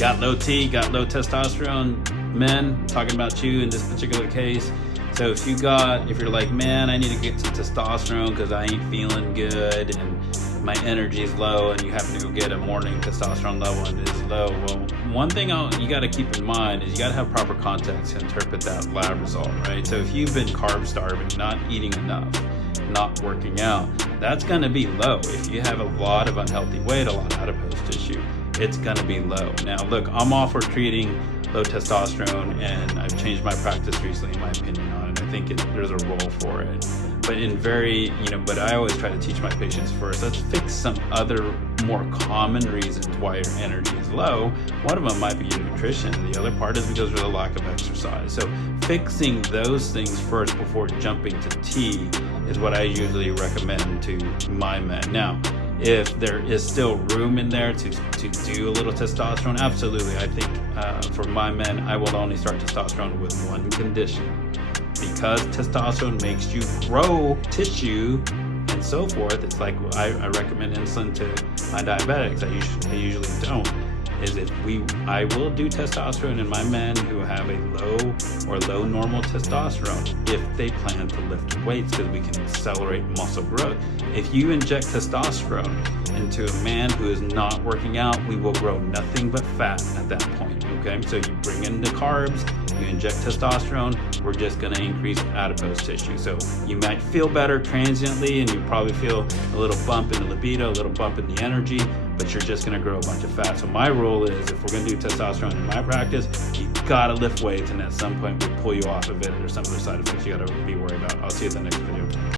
got low T, got low testosterone men, talking about you in this particular case. So if you're like, man, I need to get some testosterone because I ain't feeling good and my energy is low, and you happen to go get a morning testosterone level and it is low. Well, one thing you got to keep in mind is you got to have proper context to interpret that lab result, right? So if you've been carb starving, not eating enough, not working out, that's going to be low. If you have a lot of unhealthy weight, a lot of adipose tissue, it's going to be low. Now, look, I'm all for treating low testosterone, and I've changed my practice recently, in my opinion, on it. I think there's a role for it. But I always try to teach my patients first, let's fix some other more common reasons why your energy is low. One of them might be your nutrition, and the other part is because of the lack of exercise. So fixing those things first before jumping to T is what I usually recommend to my men. Now, if there is still room in there to do a little testosterone, absolutely. I think for my men, I will only start testosterone with one condition. Because testosterone makes you grow tissue and so forth, it's like I recommend insulin to my diabetics. I usually don't. I will do testosterone in my men who have a low normal testosterone if they plan to lift weights, because we can accelerate muscle growth. If you inject testosterone into a man who is not working out, we will grow nothing but fat at that point. Okay, so you bring in the carbs, you inject testosterone, we're just going to increase adipose tissue. So you might feel better transiently, and you probably feel a little bump in the libido, a little bump in the energy, but you're just going to grow a bunch of fat. So my rule is, if we're going to do testosterone in my practice, you got to lift weights, and at some point we pull you off of it. There's some other side effects you got to be worried about. I'll see you at the next video.